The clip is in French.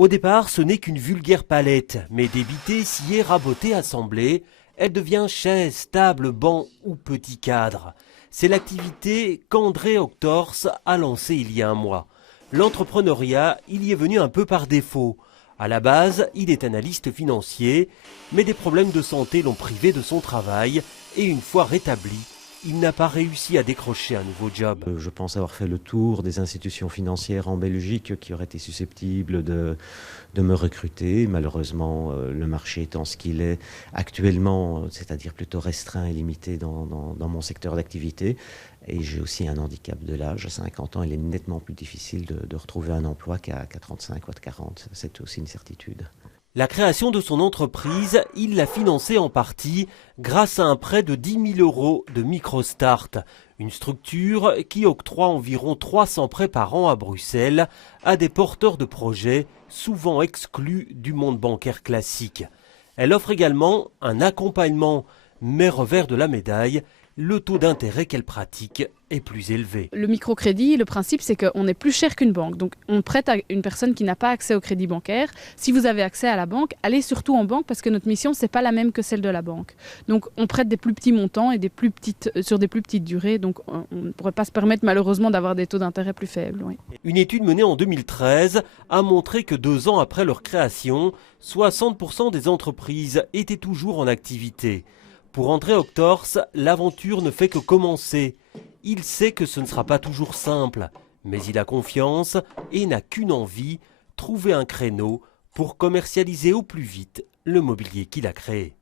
Au départ, ce n'est qu'une vulgaire palette, mais débitée, sciée, rabotée, assemblée, elle devient chaise, table, banc ou petit cadre. C'est l'activité qu'André Octors a lancée il y a un mois. L'entrepreneuriat, il y est venu un peu par défaut. À la base, il est analyste financier, mais des problèmes de santé l'ont privé de son travail et une fois rétabli, il n'a pas réussi à décrocher un nouveau job. Je pense avoir fait le tour des institutions financières en Belgique qui auraient été susceptibles de me recruter. Malheureusement, le marché étant ce qu'il est actuellement, c'est-à-dire plutôt restreint et limité dans mon secteur d'activité. Et j'ai aussi un handicap de l'âge. À 50 ans, il est nettement plus difficile de retrouver un emploi qu'à 35 ou à 40. C'est aussi une certitude. La création de son entreprise, il l'a financée en partie grâce à un prêt de 10 000 € de MicroStart, une structure qui octroie environ 300 prêts par an à Bruxelles à des porteurs de projets souvent exclus du monde bancaire classique. Elle offre également un accompagnement, mais revers de la médaille, le taux d'intérêt qu'elle pratique est plus élevé. Le microcrédit, le principe, c'est qu'on est plus cher qu'une banque. Donc, on prête à une personne qui n'a pas accès au crédit bancaire. Si vous avez accès à la banque, allez surtout en banque parce que notre mission, c'est pas la même que celle de la banque. Donc, on prête des plus petits montants et sur des plus petites durées. Donc, on ne pourrait pas se permettre malheureusement d'avoir des taux d'intérêt plus faibles. Oui. Une étude menée en 2013 a montré que 2 ans après leur création, 60% des entreprises étaient toujours en activité. Pour André Octors, l'aventure ne fait que commencer. Il sait que ce ne sera pas toujours simple, mais il a confiance et n'a qu'une envie, trouver un créneau pour commercialiser au plus vite le mobilier qu'il a créé.